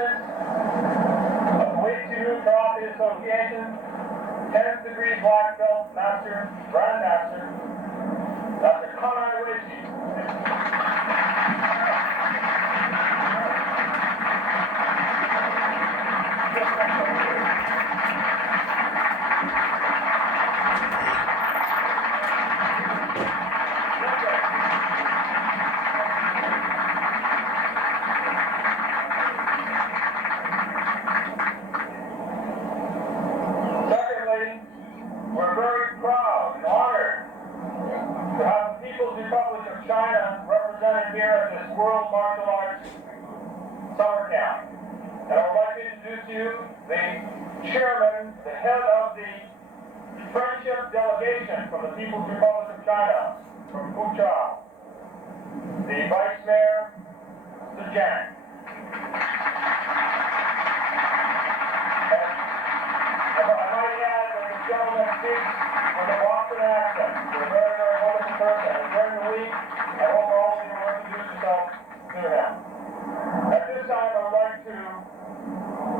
president of the Uechiryu Karate Association, 10th degree black belt master, grandmaster, Dr. Kanei Uechi. We're very proud and honored to have the People's Republic of China represented here at this World Martial Arts Summer Camp. And I would like to introduce you the chairman, the head of the friendship delegation from the People's Republic of China, from Fuchao, the Vice Mayor, Mr. Jiang. Gentleman speaks with a Boston accent. He's a very, very wonderful person. And during the week, I hope all of you will introduce yourself to him. At this time, I would like to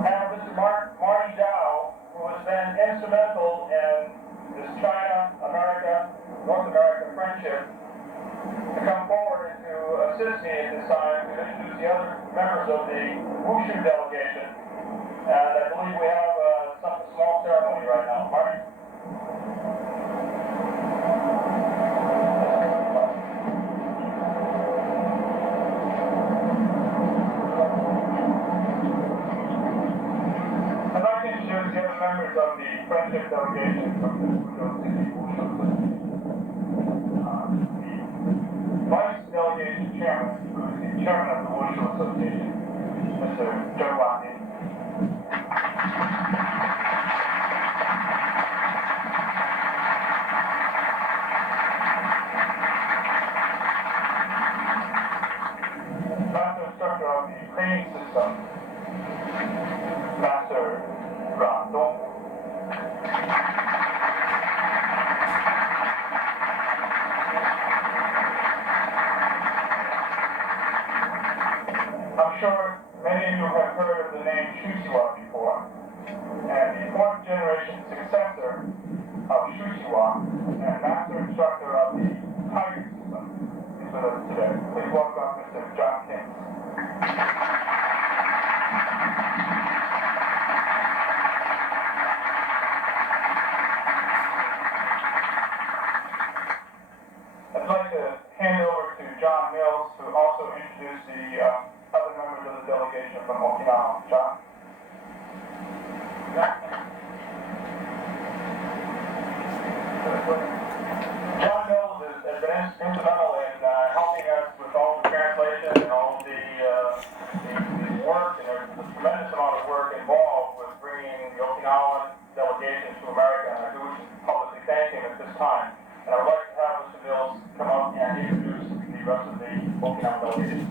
have Mr. Marty Dow, who has been instrumental in this China-America, North America friendship, to come forward and to assist me at this time to introduce the other members of the Wushu delegation. And I believe we have some small ceremony right now. Marty? I'd like to introduce the other members of the friendship delegation from the Wushu Association. The Vice Delegation Chairman, who is the Chairman of the Wushu Association, Mr. Joe Watney. Master Instructor of the Training System, Master Ran Dong. I'm sure many of you have heard of the name Shushiwa before, and the fourth generation successor of Shushiwa and Master Instructor of the Tiger System is with us today. Please welcome Mr. John King. I'd like to hand it over to John Mills, who also introduced the other members of the delegation from Okinawa. John? John Mills has been instrumental in helping us with all the translation and all the work, and there's a tremendous amount of work involved with bringing the Okinawan delegation to America, and I do publicly thank him at this time. And I would like to have Mr. Mills come up and introduce the rest of the Okinawan delegation.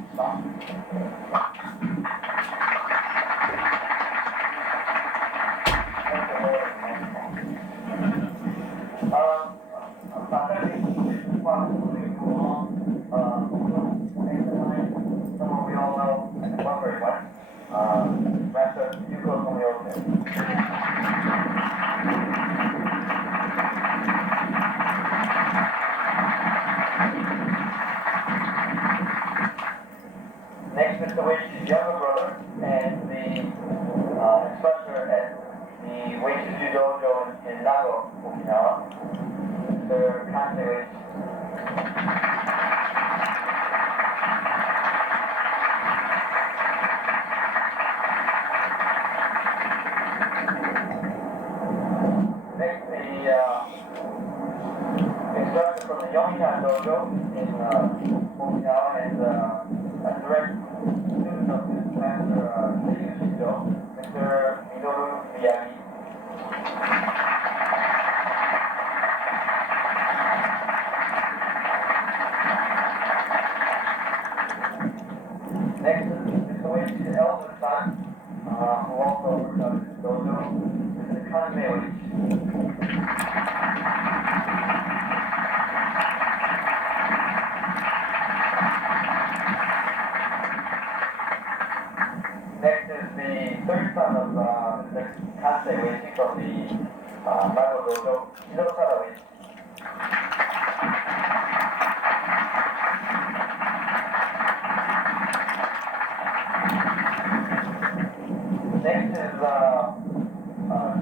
Next, Mr. Uechi's younger brother and the instructor at the Uechiryu dojo in Nago, Okinawa, Mr. Kansei Uechi. Next, the instructor from the Yonghan dojo in Okinawa and a direct student of this master, Mr. Minoru Miyagi. Next is Mr. Uechi's elder son, who also works out of this dojo, Mr. Kanmei Uechi. Next is the third son of Mr. Kansei Uechi from the Bible Dojo, Hirosada Uechi. Next is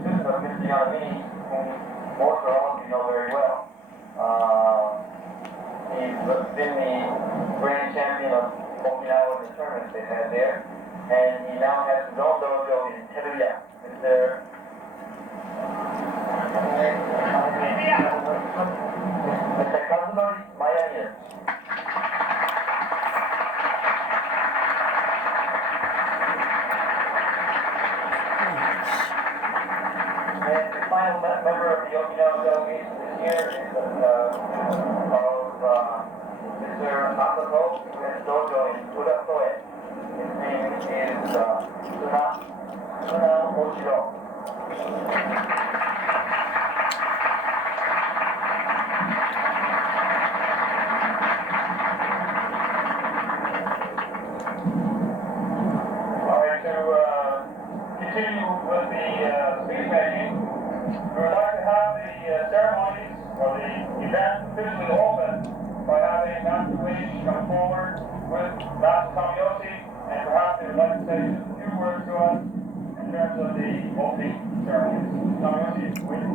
student of Mr. Yamamini, whom most or all of you know very well. He's been the grand champion of Okinawan tournaments they had there, and he now has his own dojo in Teruya. Mr. Kazunori Maemiya. And the final member of the Okinawan delegation this year is Mr. Assorted, who has dojo in Uechiryu. His name is Oshiro. Alright, to continue with the speech making, we would like to have the ceremonies or the event officially open by having Master Uechi come forward with Master Maemiya, and perhaps they would like to say a few words to us in terms of the opening ceremonies. Maemiya, Uechi.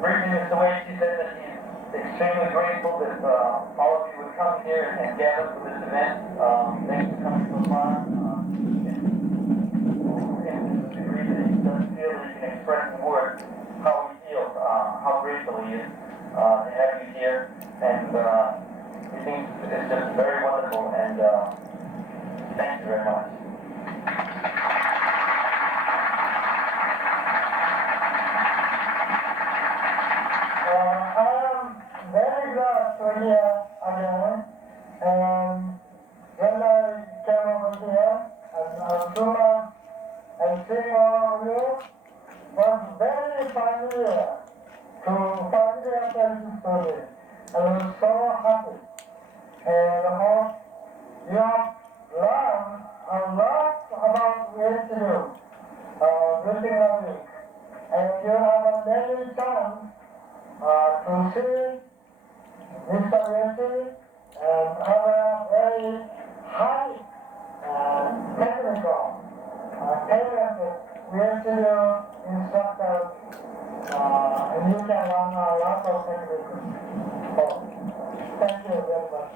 Briefly, Mr. Uechi said that he's extremely grateful that all of you would come here and gather for this event. Thanks for coming so far. It's a degree that he doesn't feel that he can express in words how he feels, how grateful he is to have you here. And he thinks it's just very wonderful, and thank you very much. I'm very glad to hear again, and when I came over here, and as soon as I see all of you, was very familiar to familiar faces to me, and I was so happy, and I hope you have learned a lot about Uechiryu within a week, and you have a many chance to see Mr. Uechi and other very high technical talented Uechiryu instructors, and you can learn a lot of techniques. So, thank you very much.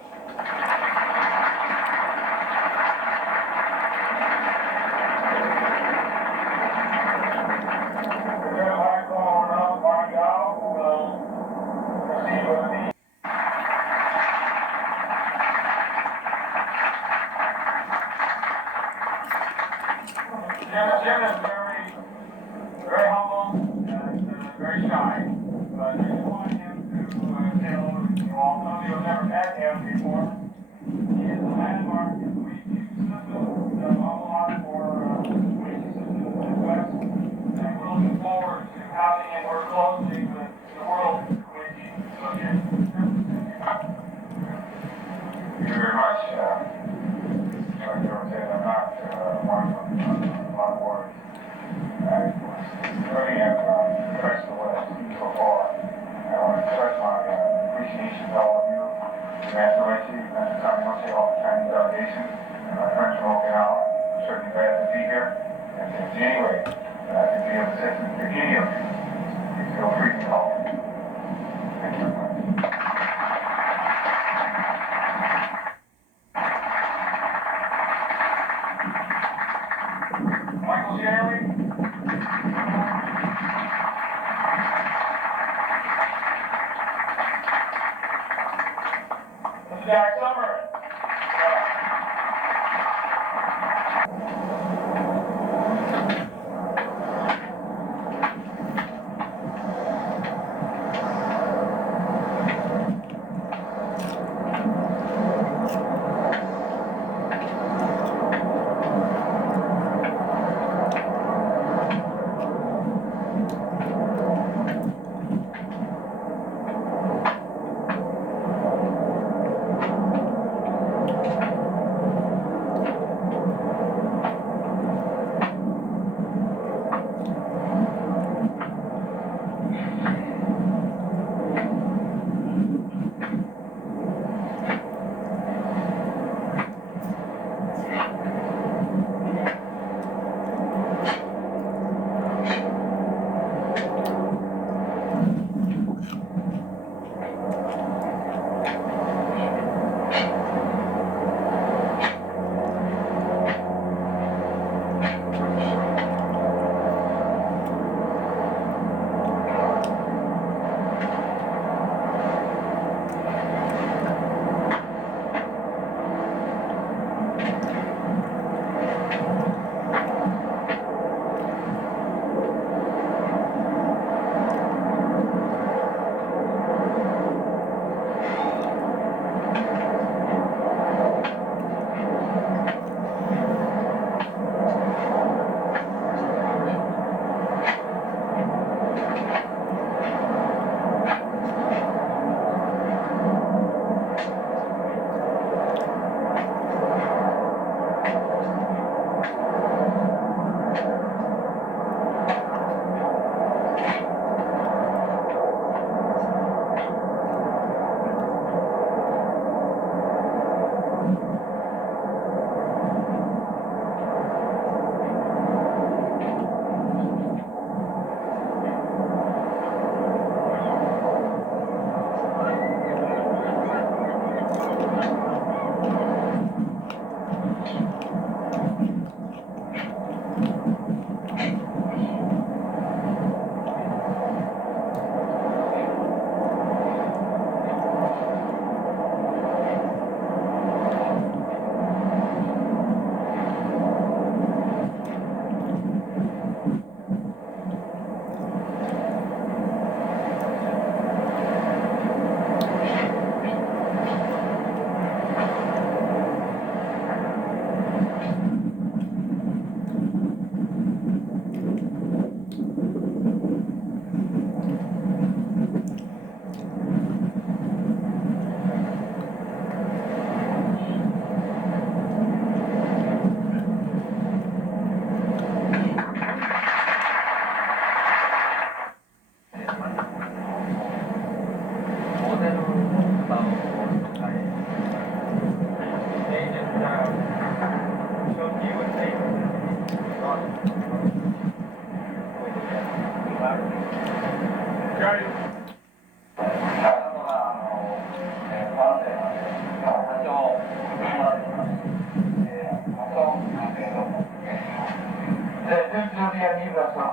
Jim is very humble and very shy, but I just want him to say hello to you all. Some of you have never met him before. He is a landmark in the Uechi system, done an awful lot for the Uechi system in the Midwest, and we're looking forward to having him work closely with the World Uechi Association. Thank you very much. Like you were saying, I'm not one of a lot of words. I really have impressed the West so far. I want to express my appreciation to all of you, Master Uechi, Master Maemiya, all the Chinese delegation, and my friends from Okinawa, certainly I'm glad to be here. And if in any way I can be of assistance to any of you, please feel free to call me. Thank you very much. Michael Shanley. Jack Summer.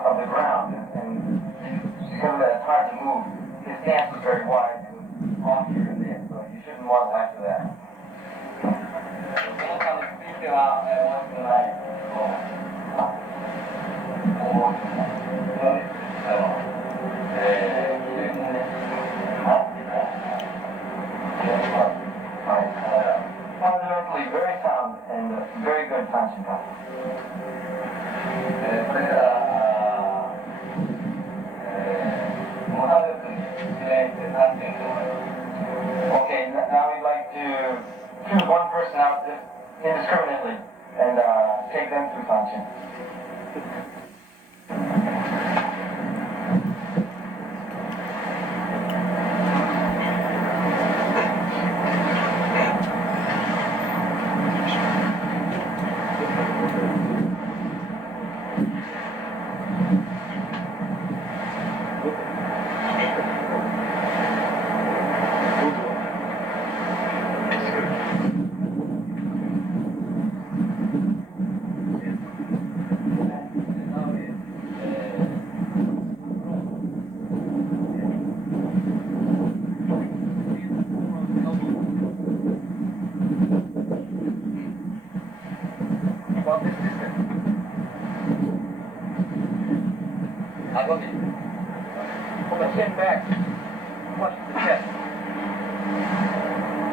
Of the ground, and because it's hard to move, his stance is very wide and off here and there, so you shouldn't want to laugh at that. この他については大きくないfundamentally very sound and very good punching power. これからOkay, now we'd like to choose one person out indiscriminately and take them through Sanchin. about this distance. Agami. Pull the chin back. Flush the chest.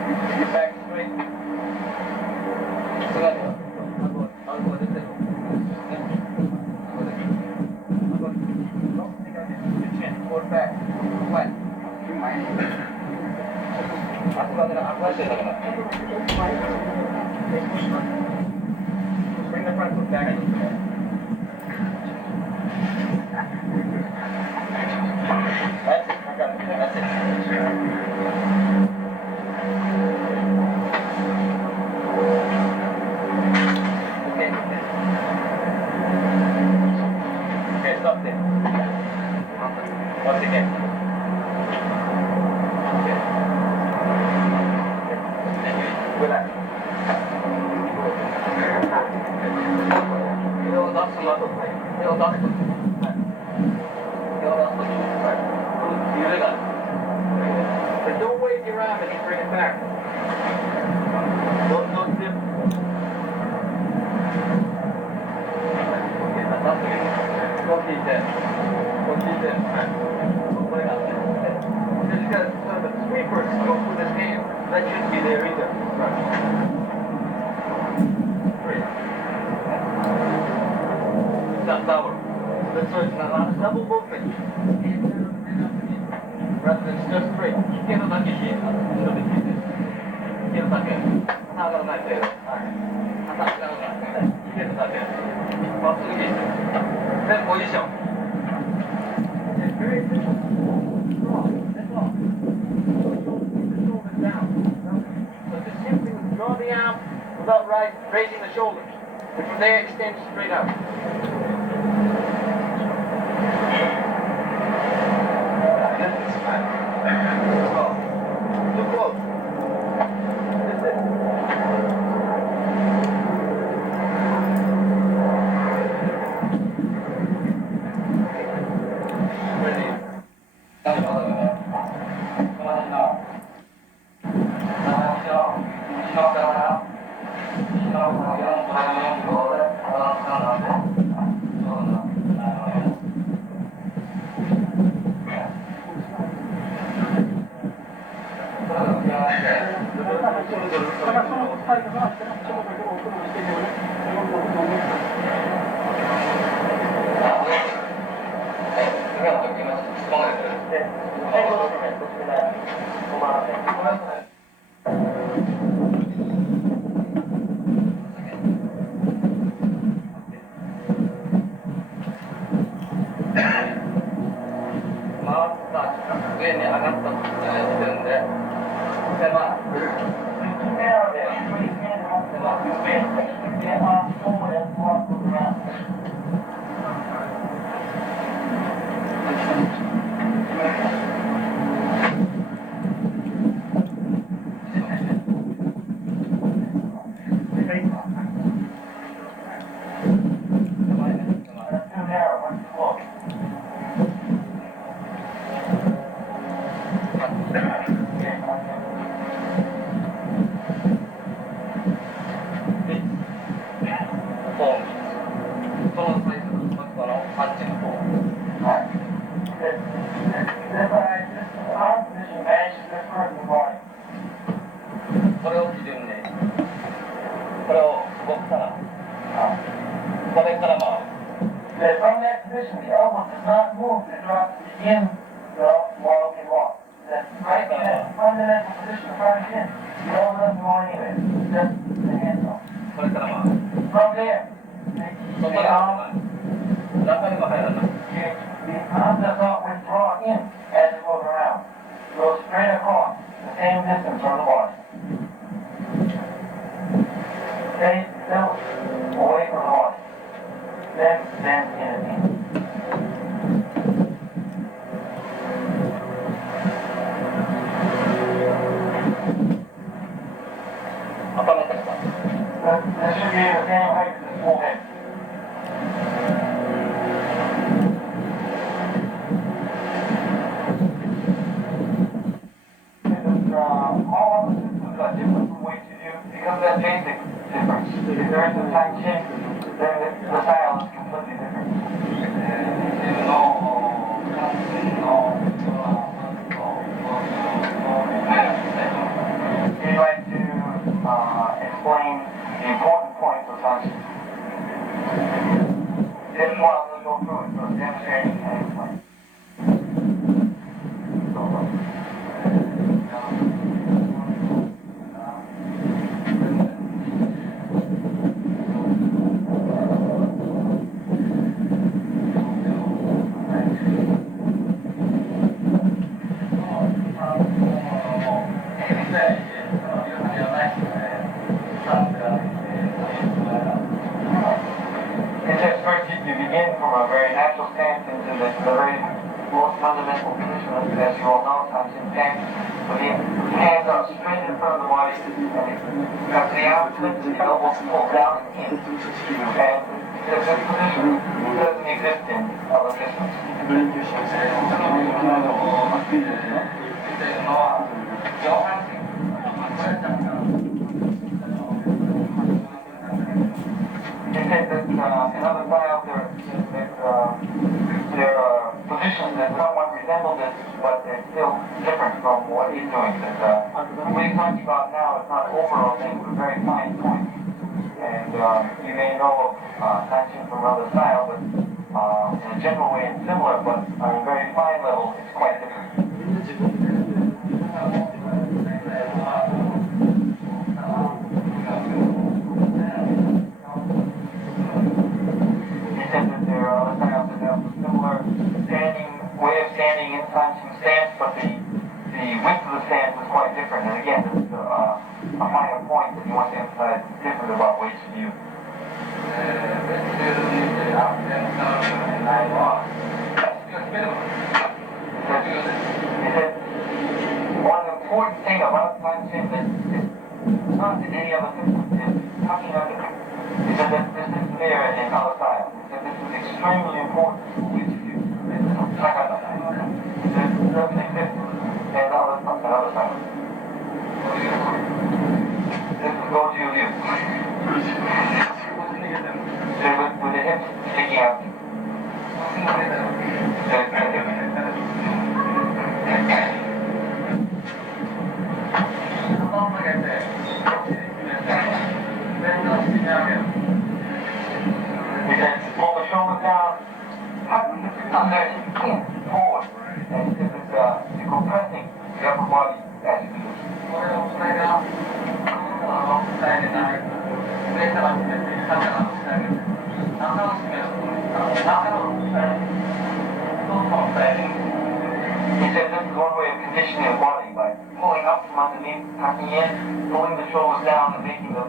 Keep your back straight. Your chin forward back. Flat. Bring the front foot back a little bit. That's it. I got it. That's it. Okay, stop there. Once again. Okay. Relax. But don't wave your arm and you bring it back. Don't dip. Don't keep that. Just got sort of a sweeper scoop with his hand. That shouldn't be there either. Great. Stop tower. That's so it's not a double movement. Rather than just straight. 引けるだけ引いた。後ろで引いて。引けるだけ。肩上がらない程度。肩上がらない。引けるだけ。まっすぐ引いて。Then position. It's very simple. That's all. Keep the shoulders down. So just simply withdraw the arm without raising the shoulders. And from there extend straight out. Too close. That's it. Ready? All of the systems are different from Uechiryu because of that basic difference. If there is a Sanchin meanwhile, we'll go through it, so demonstrating and explaining. You begin from a very natural stance into the very most fundamental position, as you all know, Sanchin stance. So the hands are straight in front of the body, and as the arm twists, the elbows pull down and in. And this position doesn't exist in other systems. They say that in other styles there are positions that somewhat resemble this, but they're still different from what he's doing. What he's talking about now is not overall things, but very fine points. And you may know of Sanchin from other styles, but in a general way it's similar, but on a very fine level it's quite different. Way of standing in Sanchin stance, but the width of the stance is quite different. And again, this is a minor point that you want to emphasize different about Uechiryu. One important thing about Sanchin that is not in any other system is tucking under. He said that this is there in other styles. He said this is extremely important for Uechiryu. Doesn't exist in other styles. This is Uechiryu. With the hips sticking out. He said, pull the shoulders down, under, in, forward. And this is you're compressing the upper body as you do this. He said this is one way of conditioning the body by pulling up from underneath, tucking in, pulling the shoulders down, and making the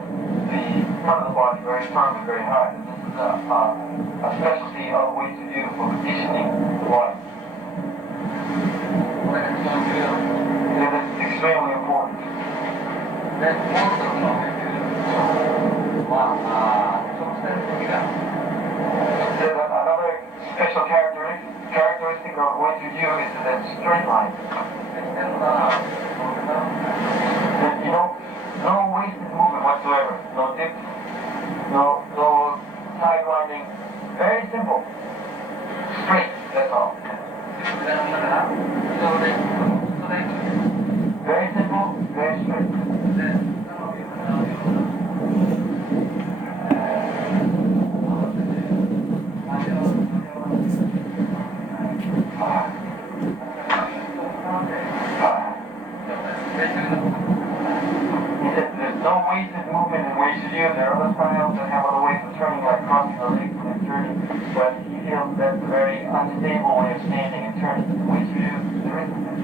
front of the body very firm and very hard. And this is a specialty of ways to do for conditioning the body. This is extremely important. Another special characteristic of Uechiryu is that straight line. You know, no wasted movement whatsoever. No dips, no side winding. Very simple. Straight, that's all. Very simple, very straight. He said there's no wasted movement in Uechiryu. There are other styles that have other ways of turning, like crossing the legs when they're turning, but he feels that's a very unstable way of standing and turning. In Uechiryu, there isn't that.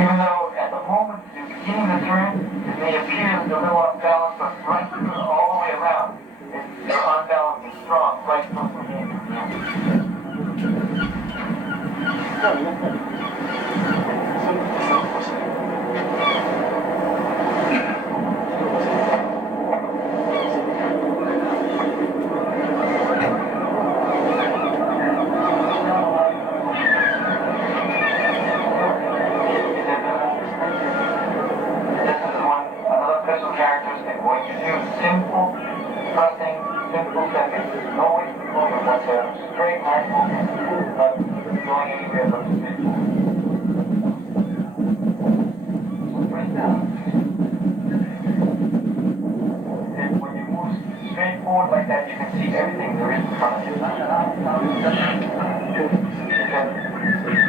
Even though at the moment you're beginning the turn, it may appear that you're a little off balance, but right through all the way around, you're on balance and strong right from the beginning to the end. Simple, trusting, simple seconds. No wasted movement whatsoever. Straight line movement. Not going anywhere but to lean forward like that, you can see everything there is in front of you.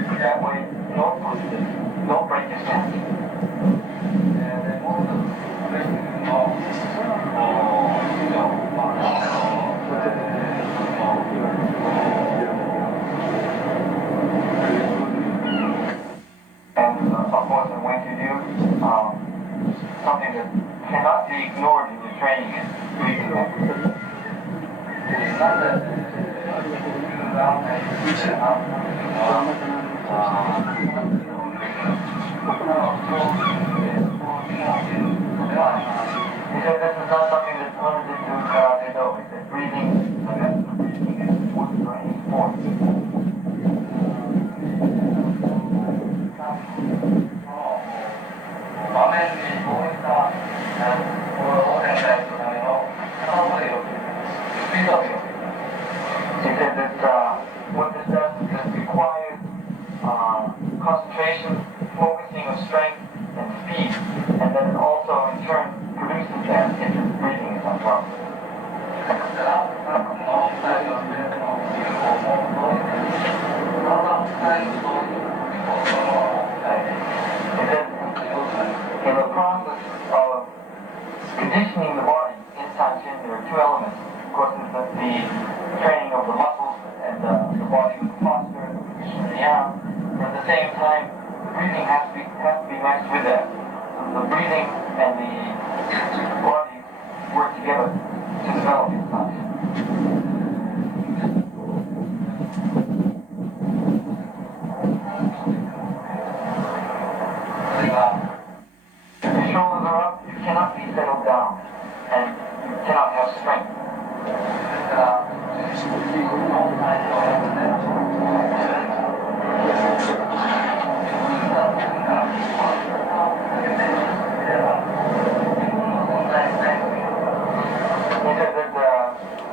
Because that way, don't break your stance. And of course, in Uechiryu, something that cannot be ignored in your training is breathing exercise. Because this is not something that's limited to karate do. It's breathing, the method of breathing is important for any sport. He said that what this does is it requires concentration, focusing of strength and speed, and then it also in turn produces that if your breathing is unproper. In the process of conditioning the body in Sanchin, there are two elements. Of course, there's the training of the muscles and the body with the posture and the position of the arm. But at the same time, the breathing has to be matched with that. So the breathing and the body work together to develop in Sanchin. If your shoulders are up, you cannot be settled down, and you cannot have strength.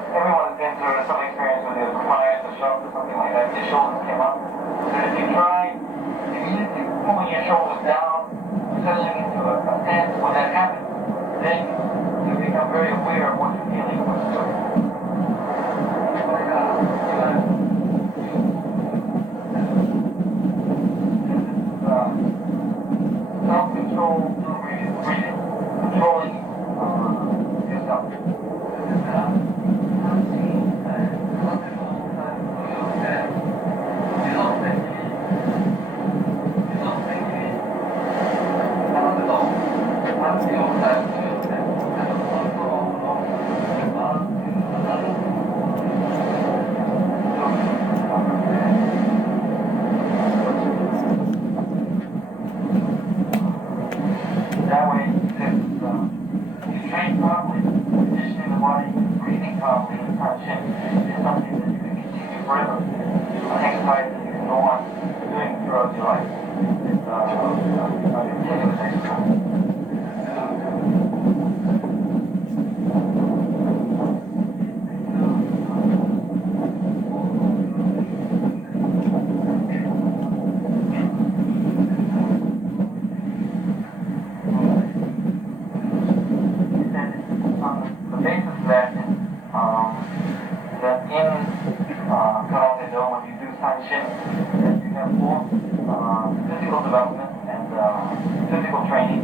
Everyone has been through some experience with their clients or shops or something like that. Your shoulders came up. So if you try immediately pulling your shoulders down, settling into a stance, when that happens, then you become very aware of what you're feeling. Self-control through breathing, controlling yourself. That way, if you train properly, conditioning the body, breathing properly, and Sanchin is something that you can continue forever. An exercise that you can go on doing throughout your life. It's a continuous exercise. The basis of that is that in karate do, when you do Sanchin, that you have both physical development and physical training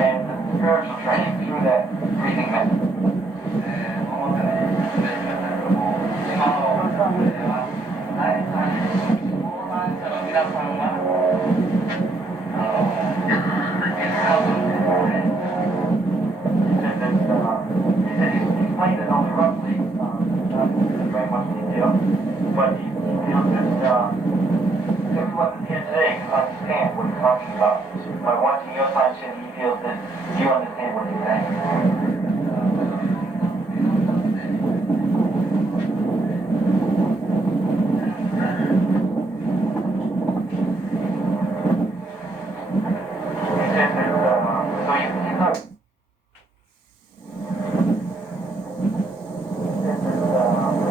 and spiritual training through that breathing method. He explained it only roughly, not in very much detail, but he feels that everyone that's here today can understand what he's talking about. By watching your Sanchin, he feels that you understand what he's saying. He said that, so he's not.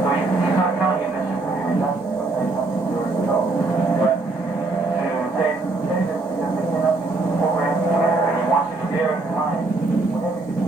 So he's not telling you that you really don't say something to yourself, but to say this because they cannot be programmed, and he wants you to bear in mind whatever you do.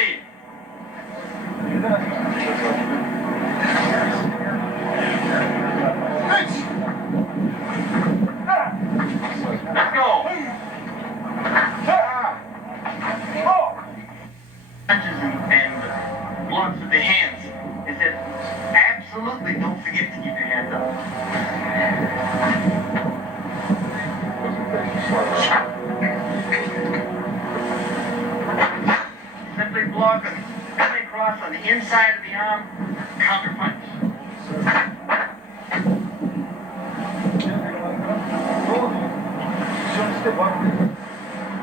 ready. Let's go. Punches and blocks with the hands. It said, absolutely don't forget to keep your hands up. Simply block and coming across on the inside of the arm, counter punch.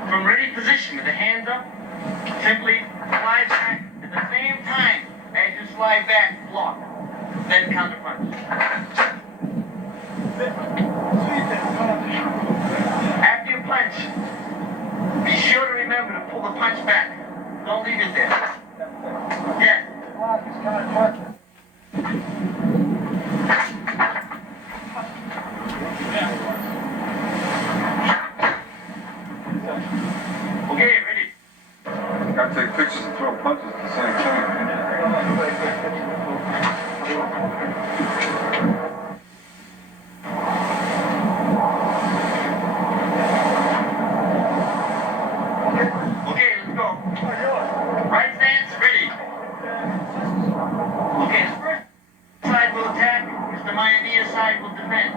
From ready position with the hands up, simply slide back at the same time as you slide back, block, then counter punch. After you punch, be sure to remember to pull the punch back. Don't leave it there. Yes. Okay, ready. Gotta take pictures and throw punches at the same time. Okay, let's go. Right stance, ready. Okay, the first side will attack, Mr. Maemiya side will defend.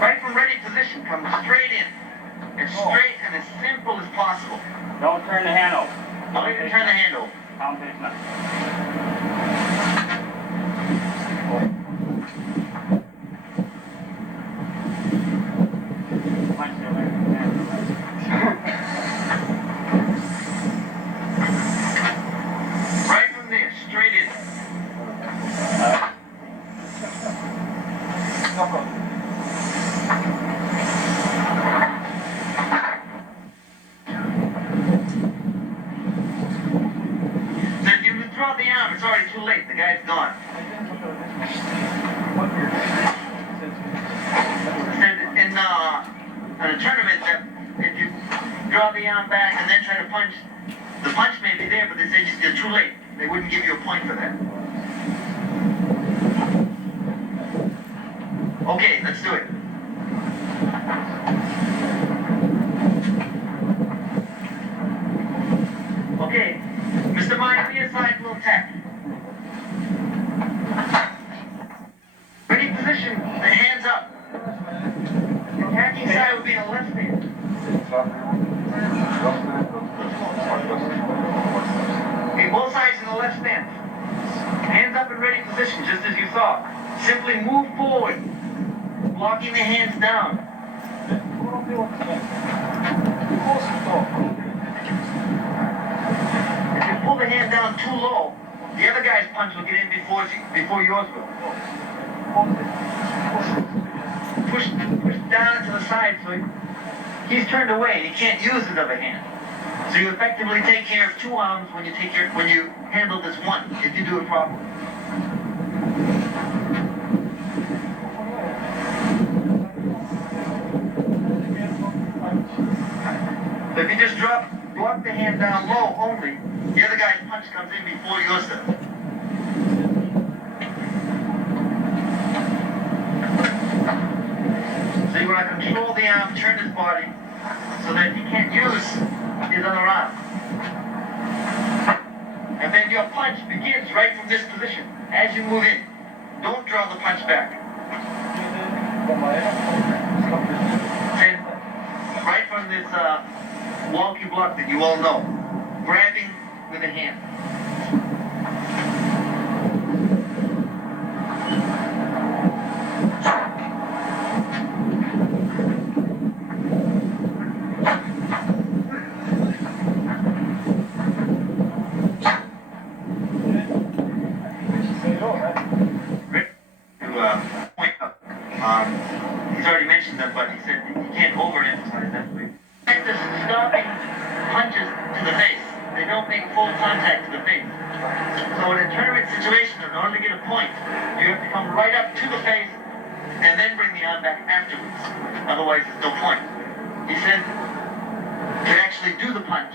Right from ready position, come straight in. As straight and as simple as possible. Don't turn the handle. Don't even turn the handle. Palm face now. Punch the leg. Right from there, straight in. So if you withdraw the arm, it's already too late. The guy's gone. In a tournament, that if you draw the arm back and then try to punch, the punch may be there, but they say you're too late. They wouldn't give you a point for that. Okay, let's do it. Okay, Mr. Maemiya side will attack. Ready position, the hands up. The attacking side would be the left hand. Okay, both sides in the left stance. Hands up in ready position, just as you saw. Simply move forward, blocking the hands down. If you pull the hand down too low, the other guy's punch will get in before yours will. Push down to the side so he's turned away and he can't use his other hand. So you effectively take care of two arms when you handle this one, if you do it properly. So if you just block the hand down low only, the other guy's punch comes in before yours does. So you want to control the arm, turn his body, so that he can't use his other arm. And then your punch begins right from this position. As you move in, don't draw the punch back. And right from this wonky block that you all know, grabbing with a hand. He's already mentioned them, but he said you can't overemphasize them. Practice stopping punches to the face. They don't make full contact to the face. So in a tournament situation, in order to get a point, you have to come right up to the face and then bring the arm back afterwards. Otherwise, there's no point. He said to actually do the punch,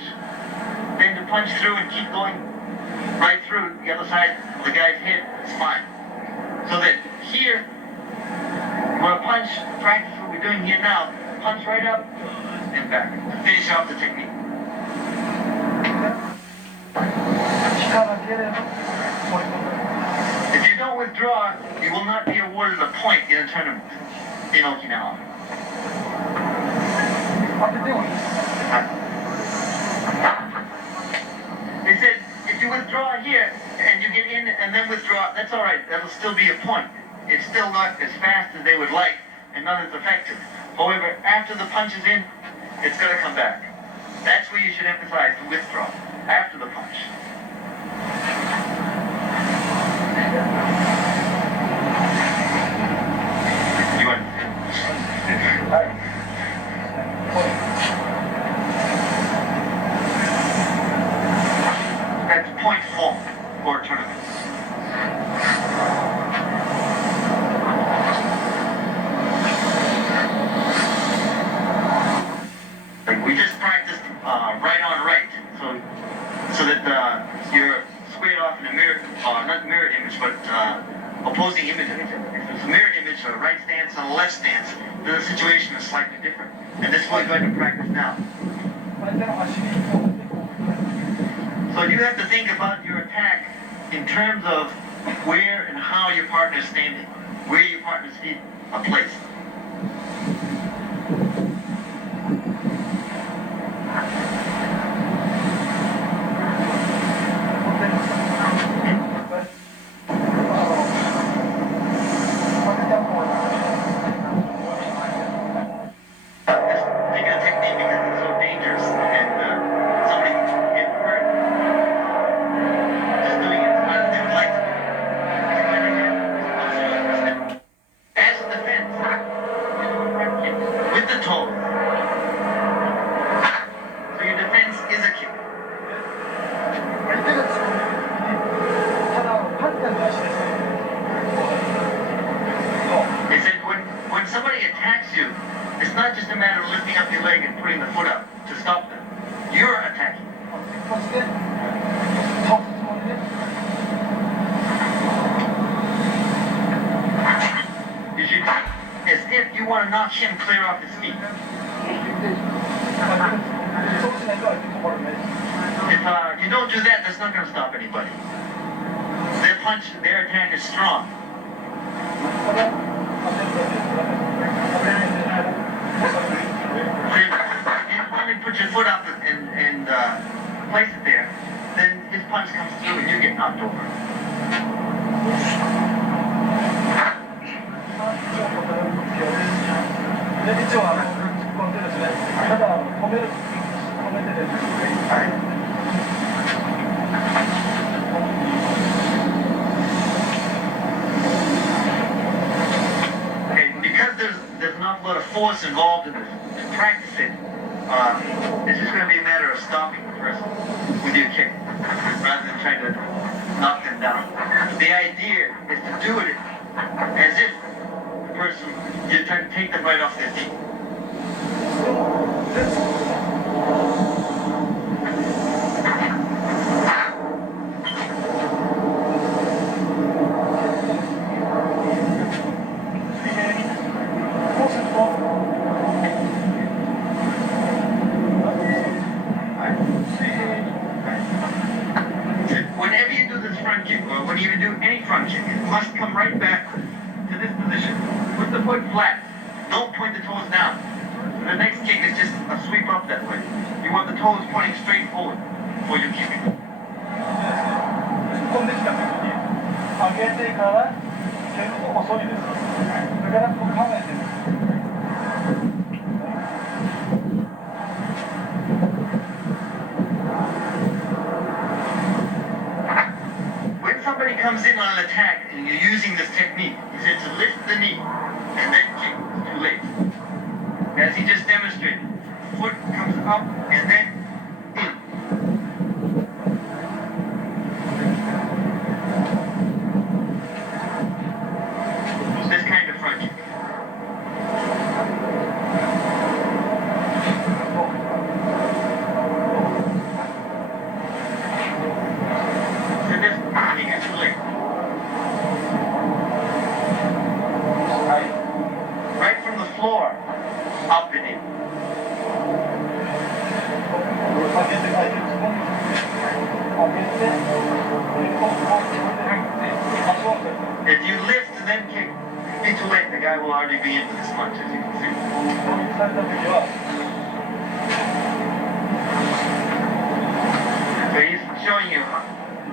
then to punch through and keep going right through the other side of the guy's head is fine. So that here, we're a punch, practice what we're doing here now, punch right up and back to finish off the technique. If you don't withdraw, you will not be awarded a point in a tournament in Okinawa. They said, if you withdraw here and you get in and then withdraw, that's all right. That'll still be a point. It's still not as fast as they would like and not as effective. However, after the punch is in, it's going to come back. That's where you should emphasize the withdraw, after the punch. You want? That's point 4 for tournaments. Like we just practiced right on right, so that you're squared off in a mirror, not mirror image, but opposing image of each other. If it's a mirror image, a right stance and a left stance, then the situation is slightly different. And this is what we're going to practice now. So you have to think about your attack in terms of where and how your partner is standing, where your partner's feet are placed. Him clear off his feet. If you don't do that, that's not going to stop anybody. Their punch, their attack is strong. If you only put your foot up and place it there, then his punch comes through and you get knocked over. Because there's an awful lot of force involved in this, to practice it, it's just going to be a matter of stopping the person with your kick, rather than trying to knock them down. The idea is to do it as if the person, you're trying to take them right off their feet. Whenever you do this front kick, or when you do any front kick, it must come right back to this position. Put the foot flat. Don't point the toes down. The next kick is just a sweep up that way. You want the toes pointing straight forward before you kick it. When somebody comes in on an attack and you're using this technique, he said to lift the knee and then kick. It's too late. As he just demonstrated, foot comes up and then in. This kind of front kick. guy will already be in with his punch, as you can see. So he's showing you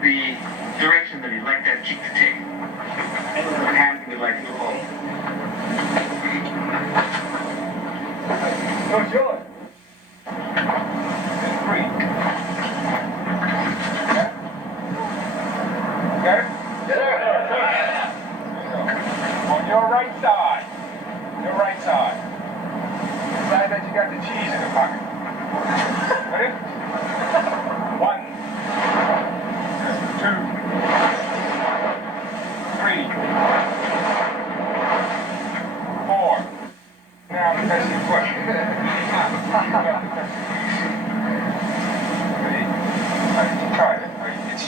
the direction that he'd like that kick to take. And the hand he would like to hold. No, it's yours. Three. Got it? On your right side. Your right side. Side that you got the cheese in the pocket. Ready? 1, 2, 3, 4. Now press your foot. Ready? Try it. It's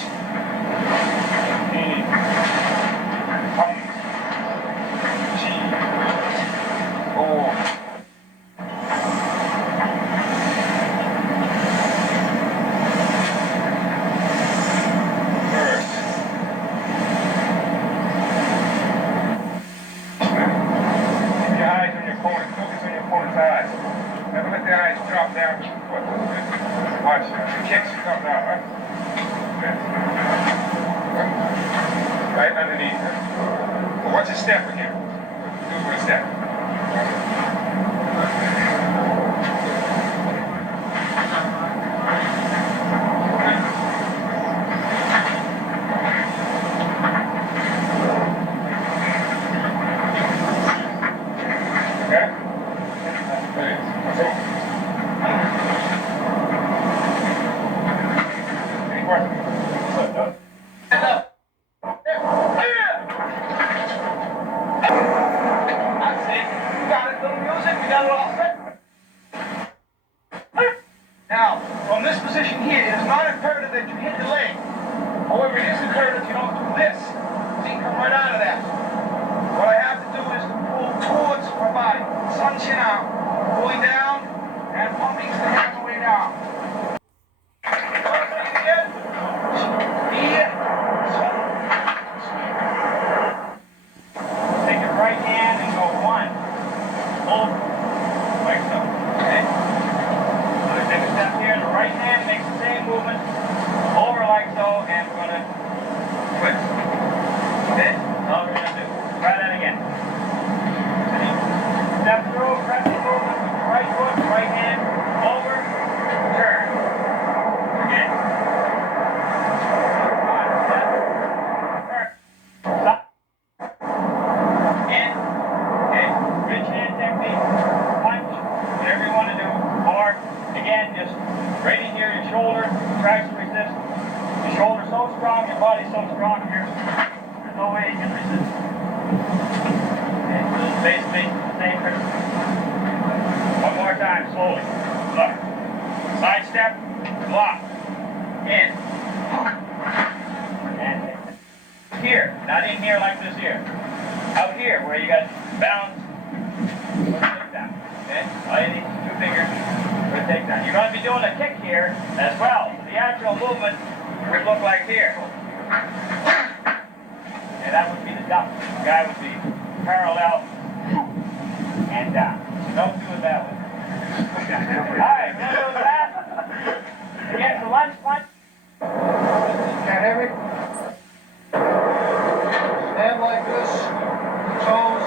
right underneath. What's a step again? Do a step. Okay? Any questions? Now, from this position here, it is not imperative that you hit the leg. However, it is imperative you don't do this. So you come right out of that. What I have to do is to pull towards my body. Sanchin out, pulling down, and pumping the hand away down. Again. Here. Take your right hand and go 1. Hold. Like so. Okay? Take a step here, the right hand makes the same movement, over like so, and we're going to twist. Okay? That's all we're going to do. Try that again. Step through, press the movement with your right foot, right hand, over, turn. Again. On, step, turn. Stop. In. Okay? Bridge hand technique. Punch. Whatever you want to do. Or, again, just right in here, your shoulder, traction resist. Your shoulder's so strong, your body's so strong here, there's no way you can resist. Okay, so it's basically the same principle. One more time, slowly. Look. Side step, block. In. And here, not in here like this here. Out here, where you got balance. Like that. Okay? All you need is 2 fingers. Takedown. You're going to be doing a kick here as well. So the actual movement would look like here. And that would be the dump. The guy would be parallel and down. So don't do it that way. Alright, remember that? Again, the lunge punch. Can't hear me? Stand like this. Toes.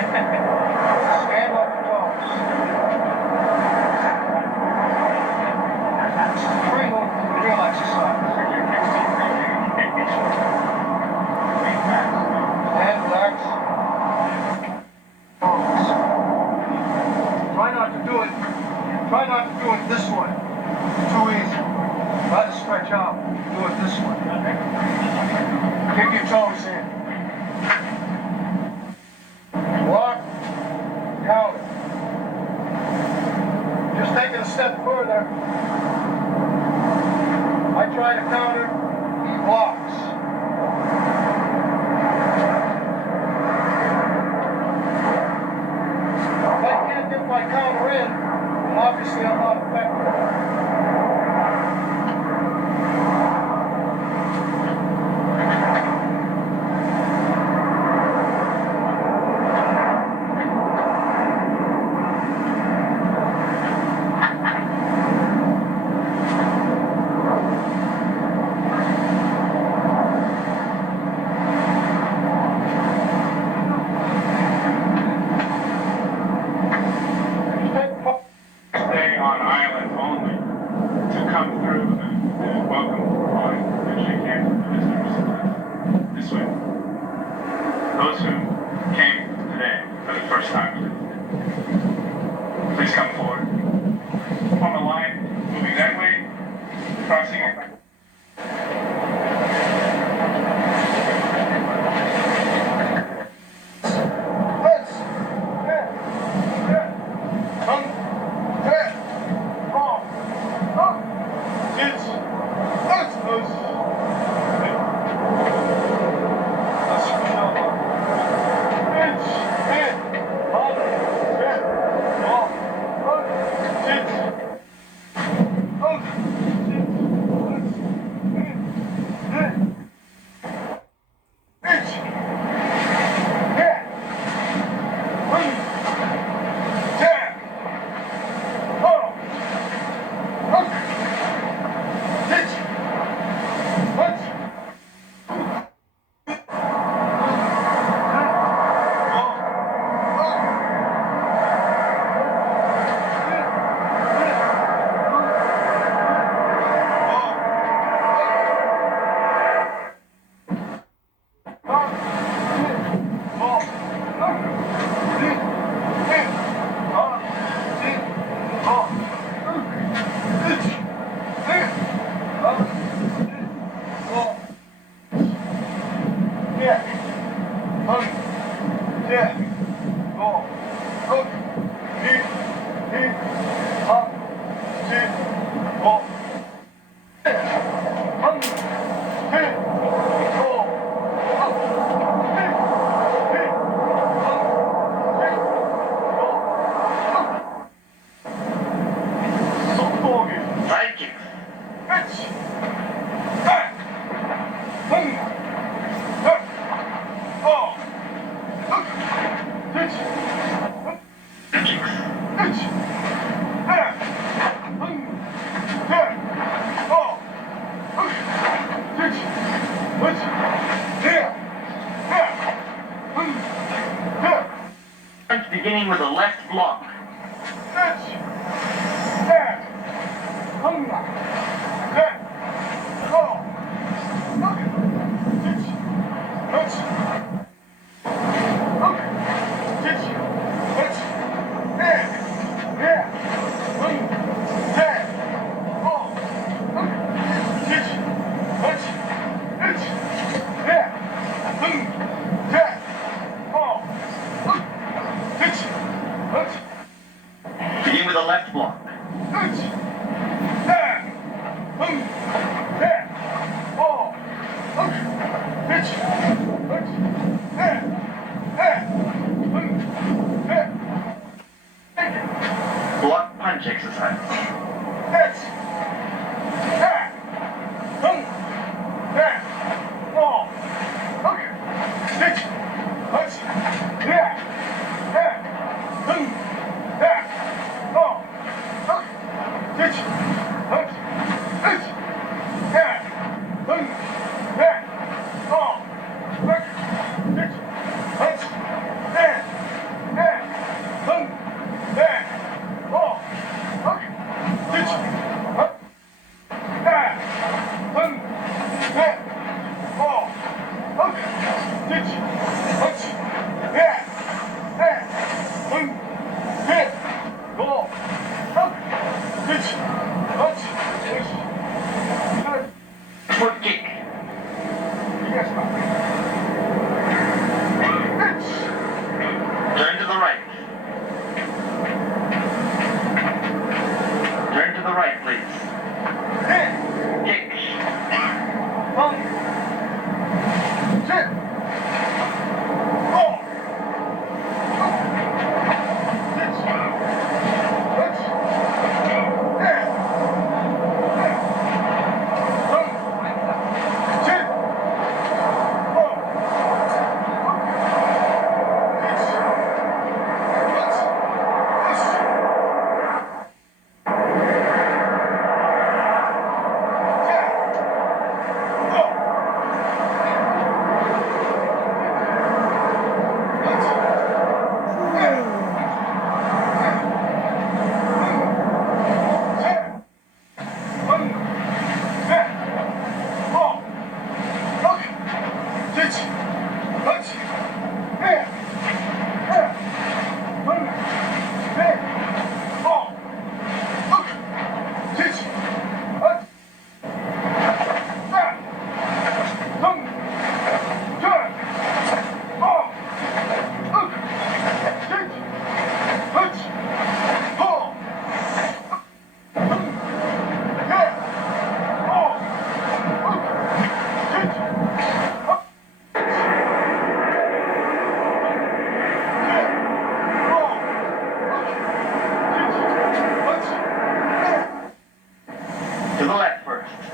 Stand up your toes. Pretty real exercise. And relax. Focus. through and welcome everybody and shake hands with the visitors. This way. Those who came today for the first time, please come forward. On the line, moving that way, crossing it.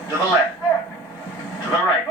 To the left. To the right.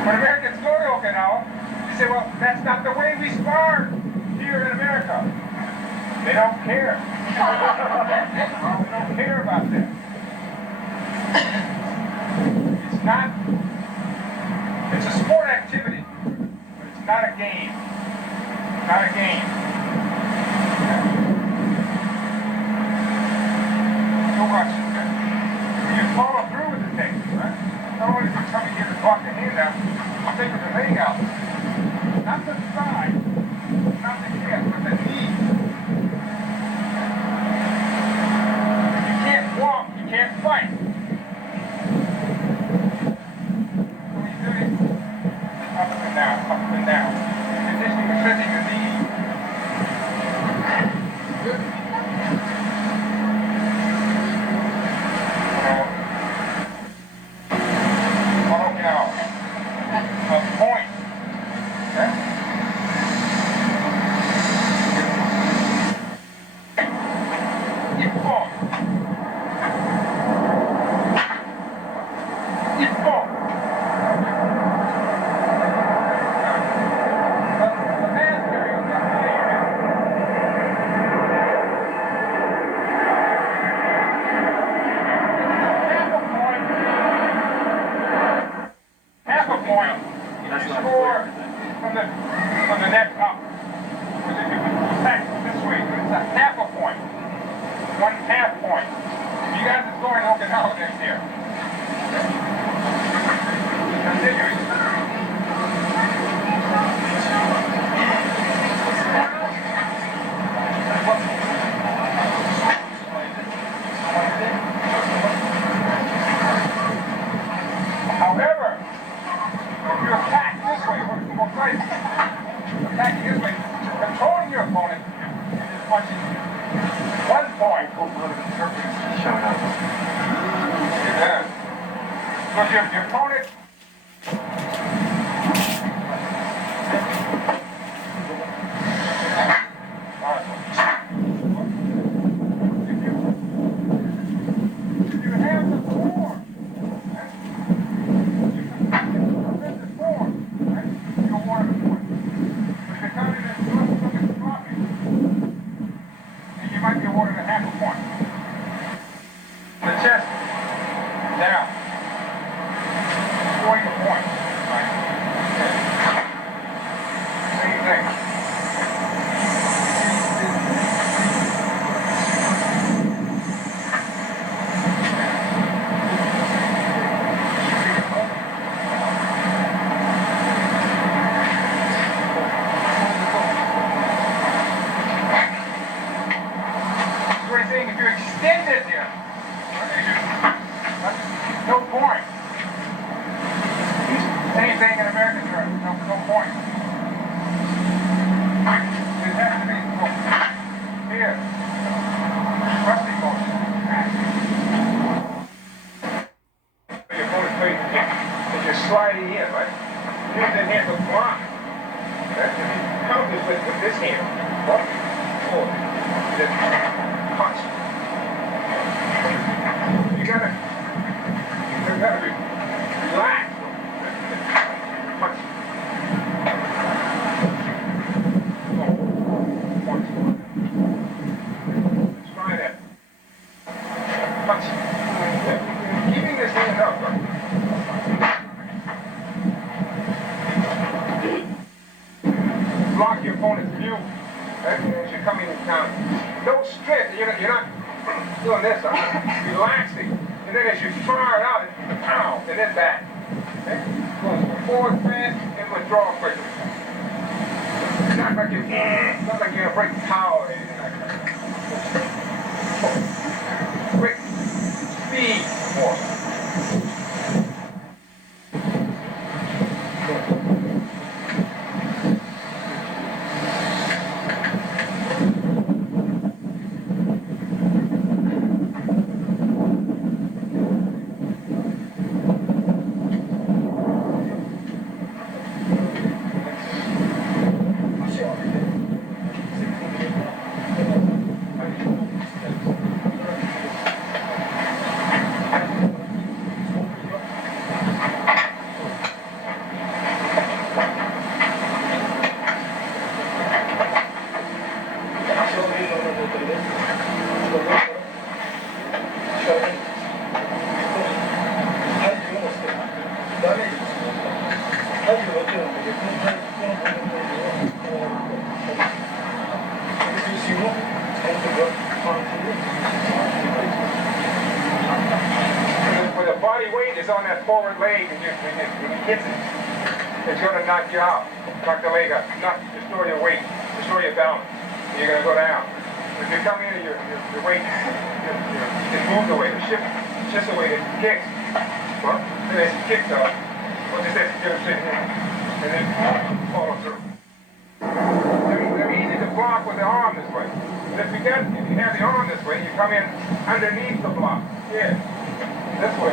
When Americans go to Okinawa, they say, well, that's not the way we spar here in America. They don't care. They don't care about that. It's not, it's a sport activity, but it's not a game. Not a game. So much. You follow through with the thing, right? Not only for coming here to talk the hand out, I'm taking the leg out. Not the thigh, not the calf, but the knee. You can't walk, you can't fight. What are you doing? Up and down, up and down. Conditioning and stretching the knee. just sliding in, right? Use the hand to block. Right? And you count this with this hand. One, four. Then punch. You gotta relax. Punch. Punch. Let's try that. Punch. Keeping this hand up, right? Block your opponent's view as you're coming in town. Don't stress. You're not doing this. Relaxing. And then as you fire out, pow, and then back. Okay? Going forward fast and withdraw quickly. Not like you're gonna break power or anything like that. Quick speed more. When the body weight is on that forward leg and you hits it, it's going to knock you out. Knock the leg out. Destroy your weight. Destroy your balance. You're going to go down. If you come in and your weight just moves away, shifts away, it kicks. Well, and then it kicks out. What is that? And then follow through. They're easy to block with the arm this way. But if you have the arm this way, you come in underneath the block. Yeah. This way.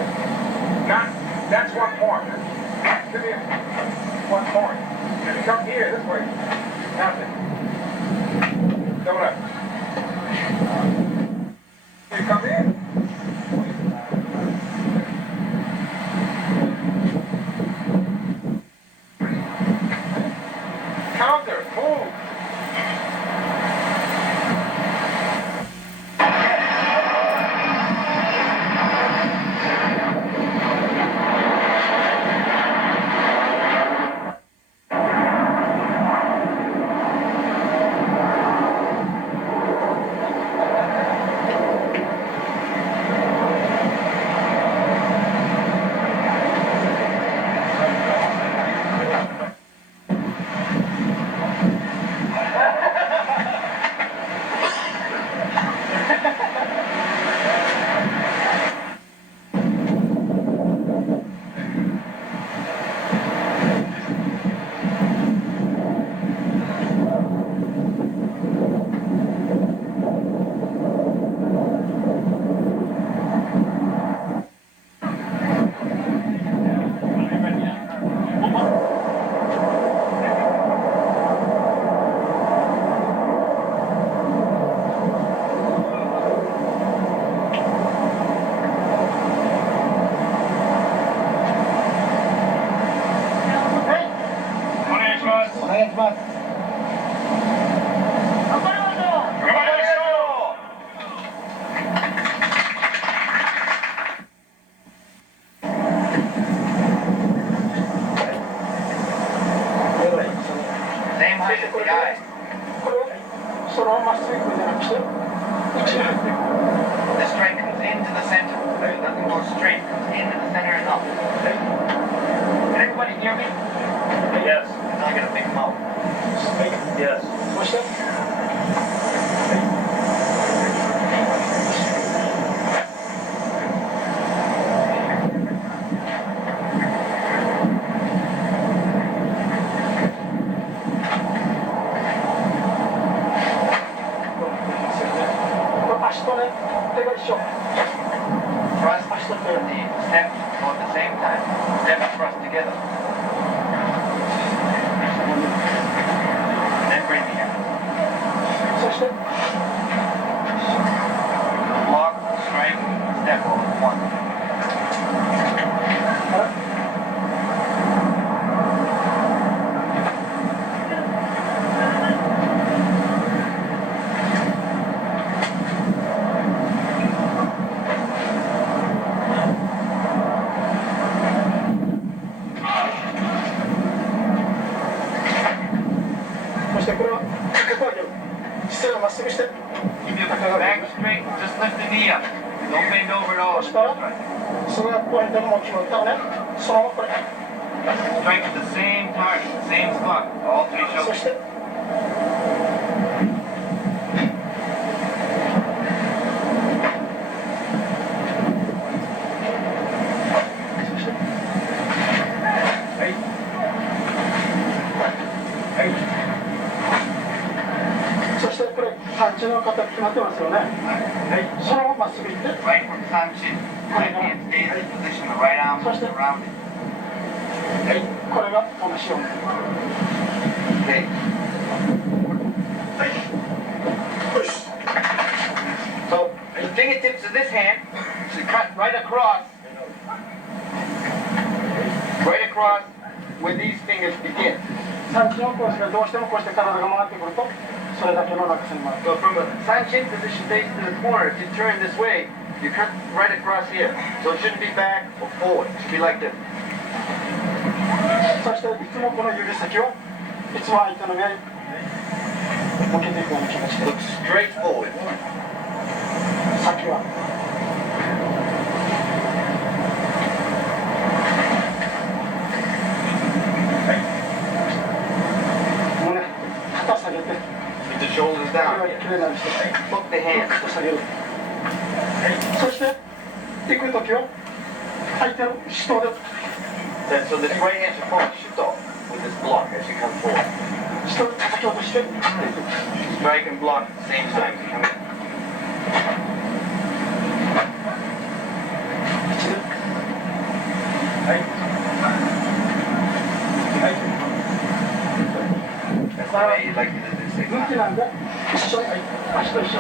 That's one point. Give me 1 point. If you come here, this way, nothing. Don't up. You come in. Counter, move. The strike comes into the center. It doesn't go straight. It comes into the center and up. Can everybody hear me? Yes. I'm not going to pick them up. Yes. What's that? Thrust the step go at the same time. Step thrust together. together. Then bring the hand. そして Block, strike, step all in one. そしてこれはここは姿勢をまっすぐして Keep your back straight, just lift the knee up. Don't bend over at all. そしたらそのポイントのも決まったのねそのままこれ Strike at the same target, same spot, all three そ shoulders. してそしてこれサンチの形決まってますよねはいそのまままっすぐ行って Right from Sanchin. Left hand stays in position, the right arm moves around it. これがこの仕様 Okay. よし So the fingertips of this hand should cut right across where these fingers begin. サンチのコースがどうしてもこうして体が回ってくるとそれだけの長さに回る So from a Sanchin position facing to the corner, if you turn this way, you cut right across here. So it shouldn't be back or forward. It should be like this. そしていつもこの指先をいつも相手の目に向けていくような気持ちで Look straight forward. 先は胸肩下げて Keep the shoulders これ down. をきれいなにして Hook the hands. 肩下げるそして行く時は相手の手刀で So this right hand should form a shoot off with this block as you come forward. 手刀で叩き落として Strike and block at the same time as you come in. これは You'd like me to do this 向きなんで一緒に足と一緒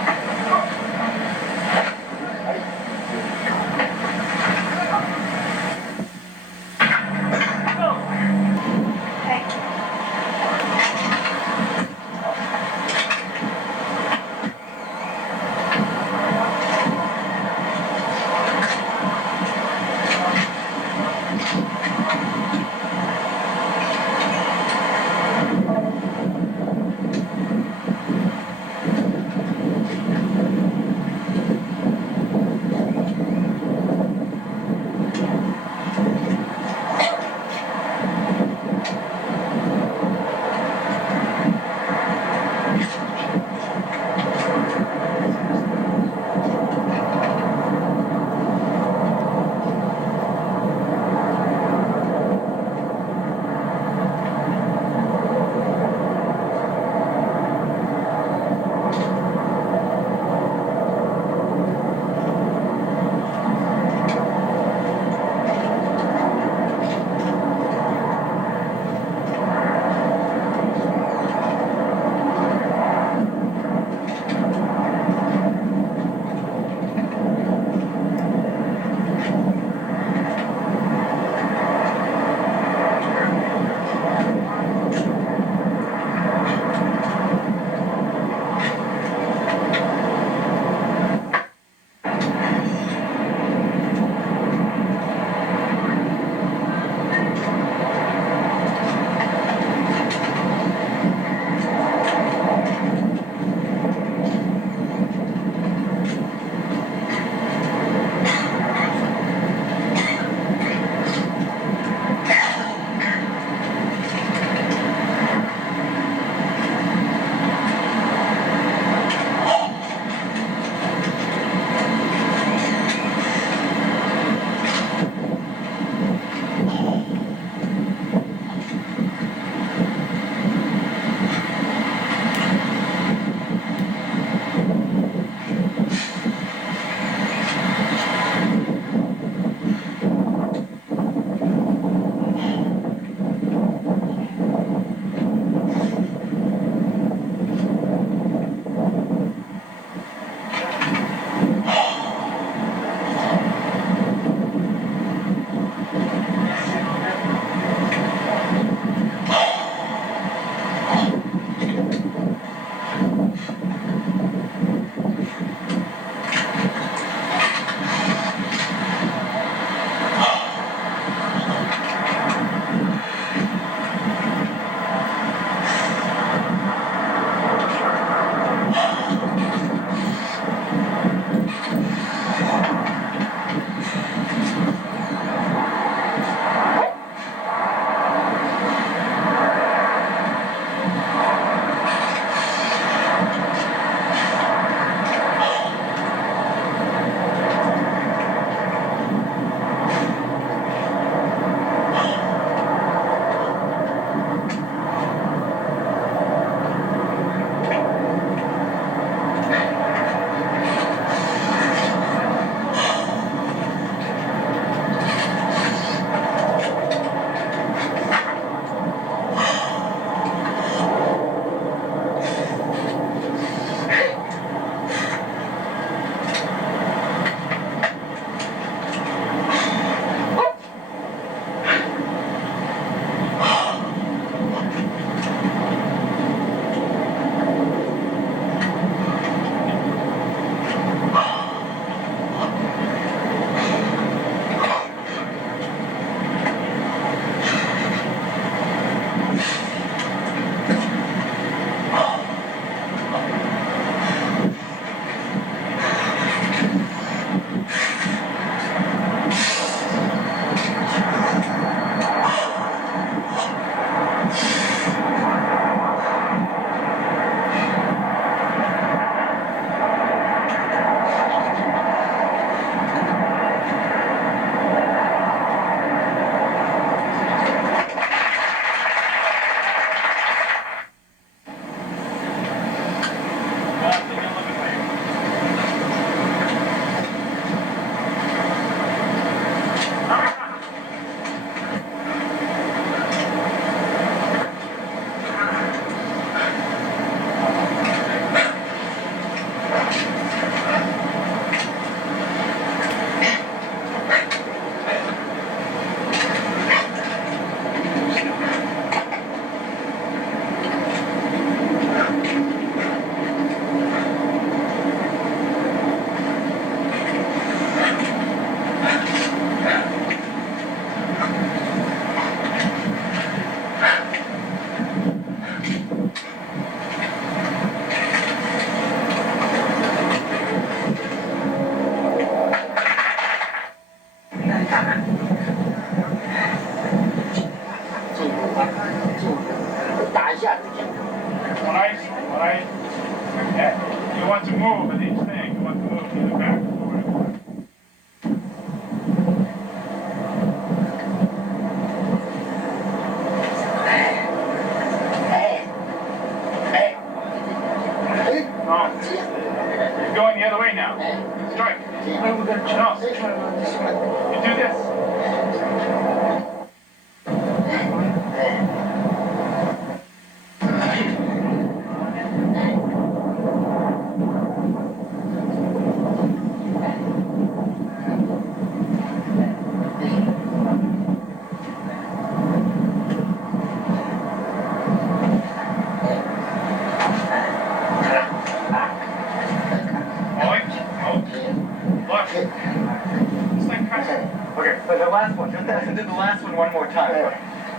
one more time.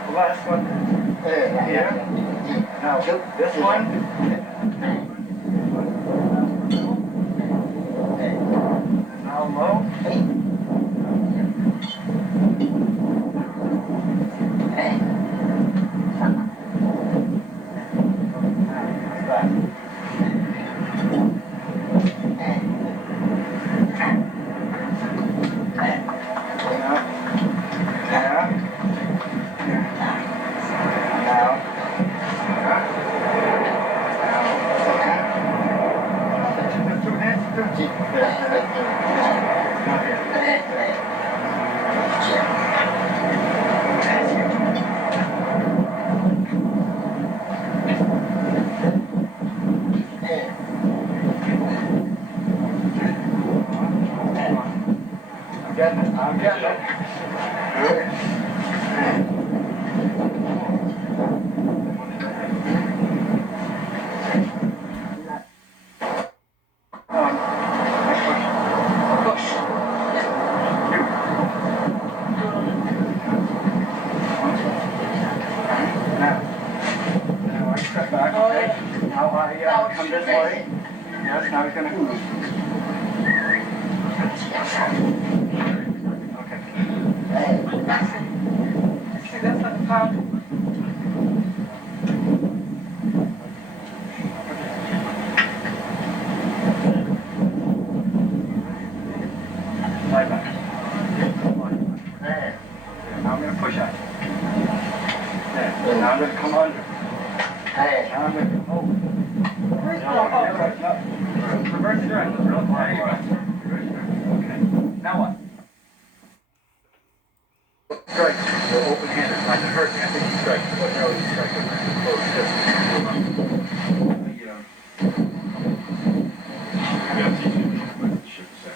The last one here. Now this one. And now low. I'm getting it. Now I step back, okay? Now I come this way. Yes, now he's going to... See, that's not the pound. Lie back. There. Now I'm going to push out. There. Now I'm going to come under. Now I'm going to come over. No. Reverse the direction. There you go. Okay. Now what? Strike. You're open-handed. Not to hurt me. I think he strikes. But no, he strikes it. Close. I'll teach you what you should say.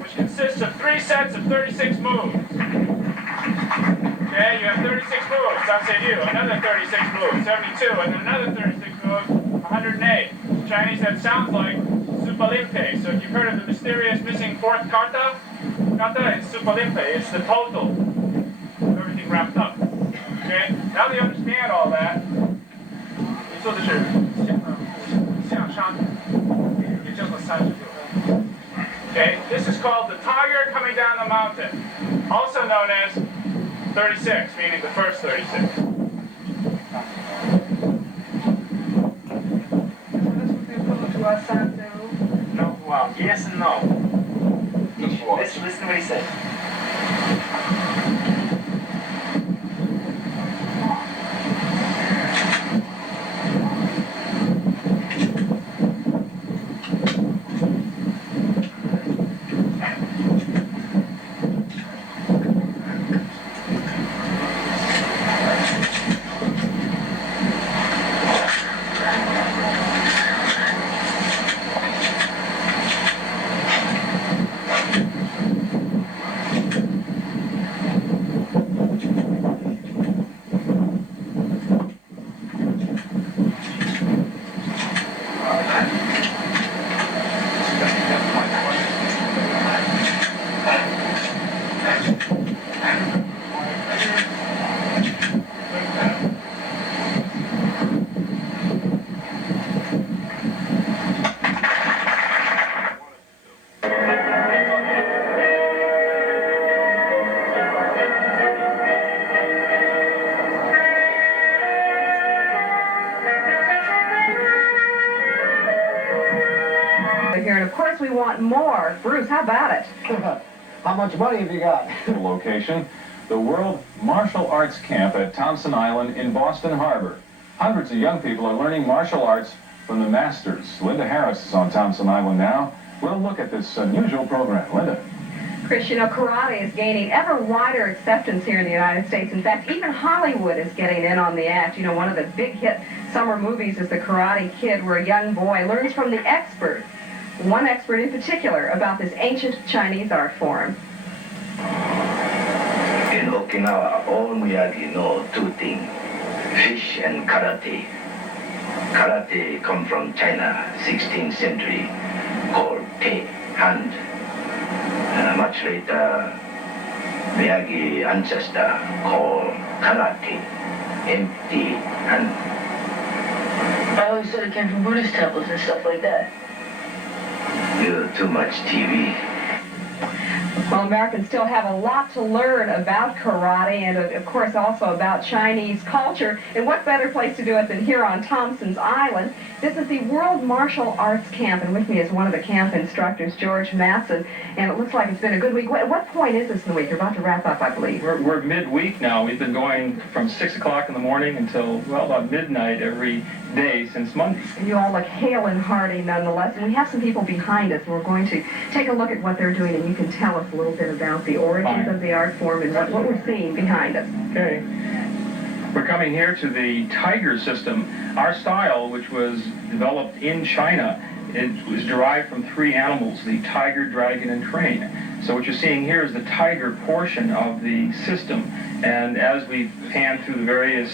Which consists of 3 sets of 36 moves. Okay, you have 36 moves, Sansei, another 36 moves, 72, and then another 36 moves, 108. Chinese, that sounds like Supalimpe. So if you've heard of the mysterious missing fourth kata, it's Supalimpe, it's the total of everything wrapped up. Okay, now that you understand all that, okay, this is called the tiger coming down the mountain, also known as 36, meaning the first 36. No, well, yes and no. Listen to what he said. Here, and of course we want more. Bruce, how about it? How much money have you got? Location, the World Martial Arts Camp at Thompson Island in Boston Harbor. Hundreds of young people are learning martial arts from the masters. Linda Harris is on Thompson Island now. We'll look at this unusual program. Linda. Chris, you know, karate is gaining ever wider acceptance here in the United States. In fact, even Hollywood is getting in on the act. You know, one of the big hit summer movies is The Karate Kid, where a young boy learns from the experts. One expert in particular about this ancient Chinese art form. In Okinawa, all Miyagi know two things, fish and karate. Karate come from China, 16th century, called te, hand. Much later, Miyagi ancestor called karate, empty hand. I always thought it came from Buddhist temples and stuff like that. You're too much TV. Well, Americans still have a lot to learn about karate and, of course, also about Chinese culture. And what better place to do it than here on Thompson's Island? This is the World Martial Arts Camp, and with me is one of the camp instructors, George Matson. And it looks like it's been a good week. At what point is this in the week? You're about to wrap up, I believe. We're midweek now. We've been going from 6 o'clock in the morning until, well, about midnight every day since Monday. And you all look hale and hearty nonetheless. And we have some people behind us. We're going to take a look at what they're doing, and you can tell us a little bit about the origins of the art form and what we're seeing behind us. Okay. We're coming here to the tiger system. Our style, which was developed in China, it was derived from three animals, the tiger, dragon, and crane. So what you're seeing here is the tiger portion of the system. And as we pan through the various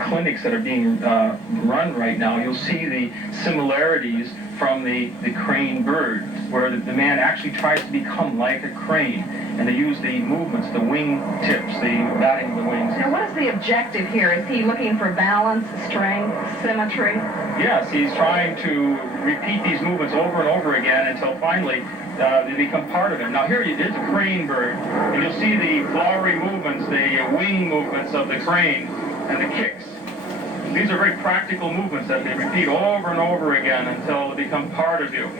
clinics that are being run right now, you'll see the similarities from the crane bird, where the man actually tries to become like a crane. And they use the movements, the wing tips, the batting of the wings. Now, what is the objective here? Is he looking for balance, strength, symmetry? Yes, he's trying to repeat these movements over and over again until finally they become part of him. Now here it is a crane bird, and you'll see the flowery movements, the wing movements of the crane and the kicks. These are very practical movements that they repeat over and over again until they become part of you.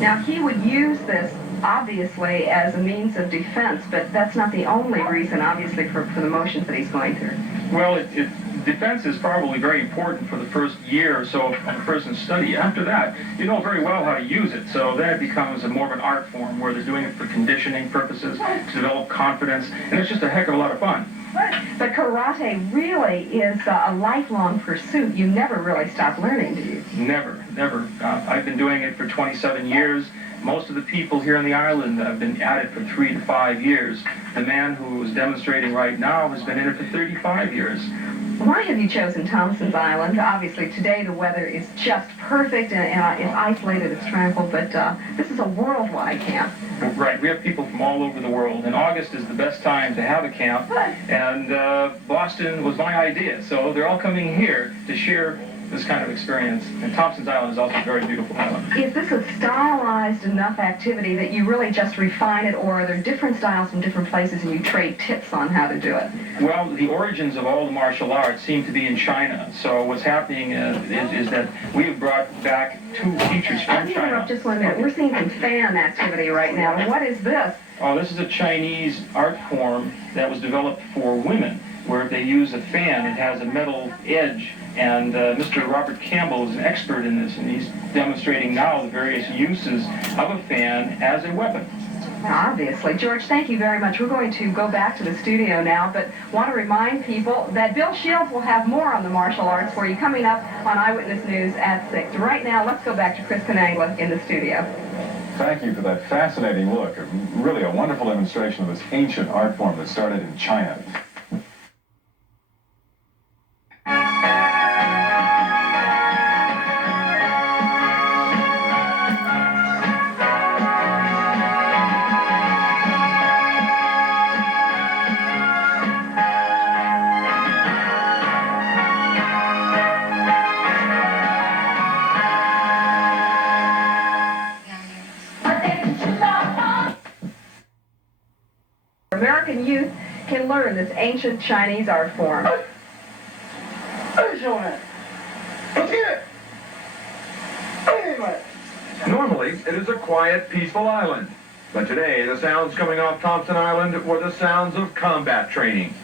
Now, he would use this, obviously, as a means of defense, but that's not the only reason, obviously, for the motions that he's going through. Well, defense is probably very important for the first year or so of a person's study. After that, you know very well how to use it, so then it becomes more of an art form where they're doing it for conditioning purposes, to develop confidence, and it's just a heck of a lot of fun. But karate really is a lifelong pursuit. You never really stop learning, do you? Never, never. I've been doing it for 27 years. Most of the people here on the island have been at it for 3 to 5 years. The man who is demonstrating right now has been in it for 35 years. Why have you chosen Thompson's Island? Obviously, today the weather is just perfect and it's isolated, it's tranquil, but this is a worldwide camp. Right, we have people from all over the world, and August is the best time to have a camp, and Boston was my idea, so they're all coming here to share this kind of experience. And Thompson's Island is also a very beautiful island. Is this a stylized enough activity that you really just refine it, or are there different styles from different places and you trade tips on how to do it? Well, the origins of all the martial arts seem to be in China. So what's happening is that we have brought back 2 teachers from Let me China. interrupt just 1 minute. We're seeing some fan activity right now. What is this? Oh, this is a Chinese art form that was developed for women, where they use a fan. It has a metal edge, and Mr. Robert Campbell is an expert in this, and he's demonstrating now the various uses of a fan as a weapon. Obviously. George, thank you very much. We're going to go back to the studio now, but want to remind people that Bill Shields will have more on the martial arts for you coming up on Eyewitness News at 6. Right now, let's go back to Chris Canangla in the studio. Thank you for that fascinating look. Really a wonderful demonstration of this ancient art form that started in China. American youth can learn this ancient Chinese art form. Normally, it is a quiet, peaceful island. But today, the sounds coming off Thompson Island were the sounds of combat training.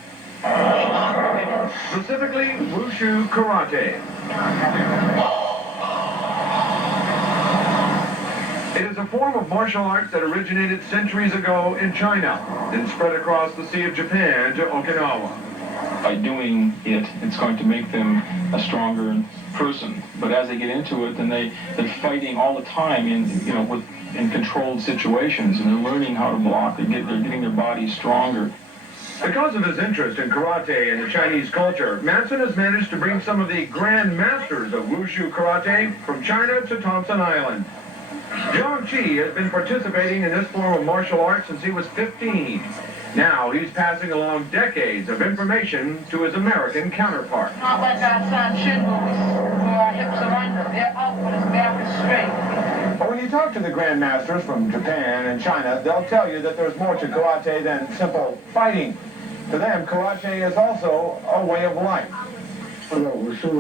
Specifically, wushu karate. It is a form of martial arts that originated centuries ago in China, then spread across the Sea of Japan to Okinawa. By doing it, it's going to make them a stronger person. But as they get into it, then they're fighting all the time, with in controlled situations, and they're learning how to block. They're getting their bodies stronger. Because of his interest in karate and the Chinese culture, Manson has managed to bring some of the grand masters of wushu karate from China to Thompson Island. Zhang Chi has been participating in this form of martial arts since he was 15. Now he's passing along decades of information to his American counterpart. Not like our Sanchin movies, where our hips are under. Their output is very straight. But when you talk to the grandmasters from Japan and China, they'll tell you that there's more to karate than simple fighting. To them, karate is also a way of life. Wushu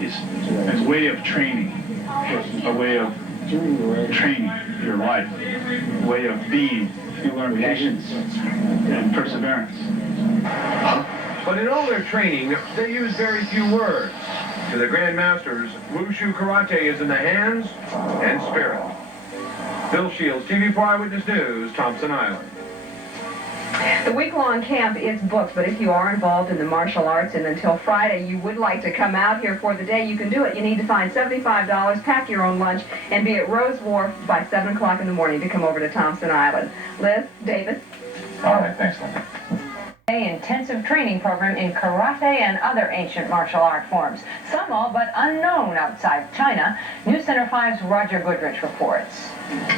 is a way of training, a way of training your life, a way of being. You learn patience and perseverance. But in all their training, they use very few words. To the grandmasters, wushu karate is in the hands and spirit. Bill Shields, TV4 Eyewitness News, Thompson Island. The week-long camp is booked, but if you are involved in the martial arts and until Friday you would like to come out here for the day, you can do it. You need to find $75, pack your own lunch, and be at Rose Wharf by 7 o'clock in the morning to come over to Thompson Island. Liz, David? All right, thanks, Linda. Intensive training program in karate and other ancient martial art forms, some all but unknown outside China. News Center 5's Roger Goodrich reports.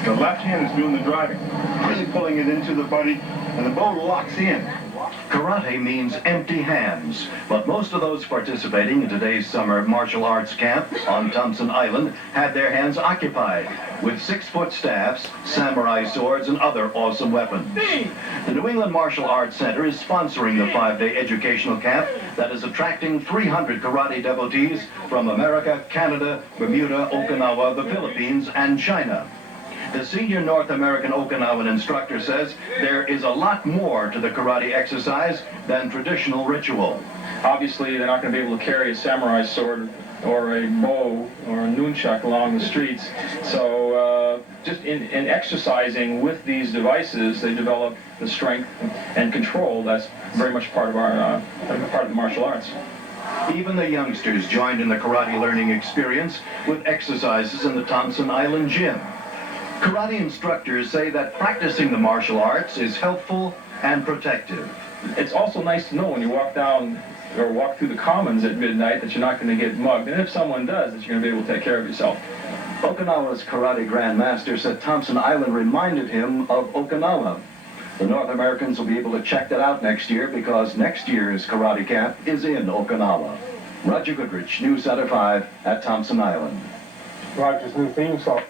The left hand is doing the driving, really pulling it into the body, and the bow locks in. Karate means empty hands, but most of those participating in today's summer martial arts camp on Thompson Island had their hands occupied with 6-foot staffs, samurai swords, and other awesome weapons. The New England Martial Arts Center is sponsoring the 5-day educational camp that is attracting 300 karate devotees from America, Canada, Bermuda, Okinawa, the Philippines, and China. The senior North American Okinawan instructor says there is a lot more to the karate exercise than traditional ritual. Obviously, they're not going to be able to carry a samurai sword or a bow or a nunchuck along the streets. So just in exercising with these devices, they develop the strength and control that's very much part of our part of the martial arts. Even the youngsters joined in the karate learning experience with exercises in the Thompson Island gym. Karate instructors say that practicing the martial arts is helpful and protective. It's also nice to know when you walk down or walk through the commons at midnight that you're not going to get mugged, and if someone does, that you're going to be able to take care of yourself. Okinawa's karate grandmaster said Thompson Island reminded him of Okinawa. The North Americans will be able to check that out next year because next year's karate camp is in Okinawa. Roger Goodrich, News Center 5 at Thompson Island. Roger's new theme song.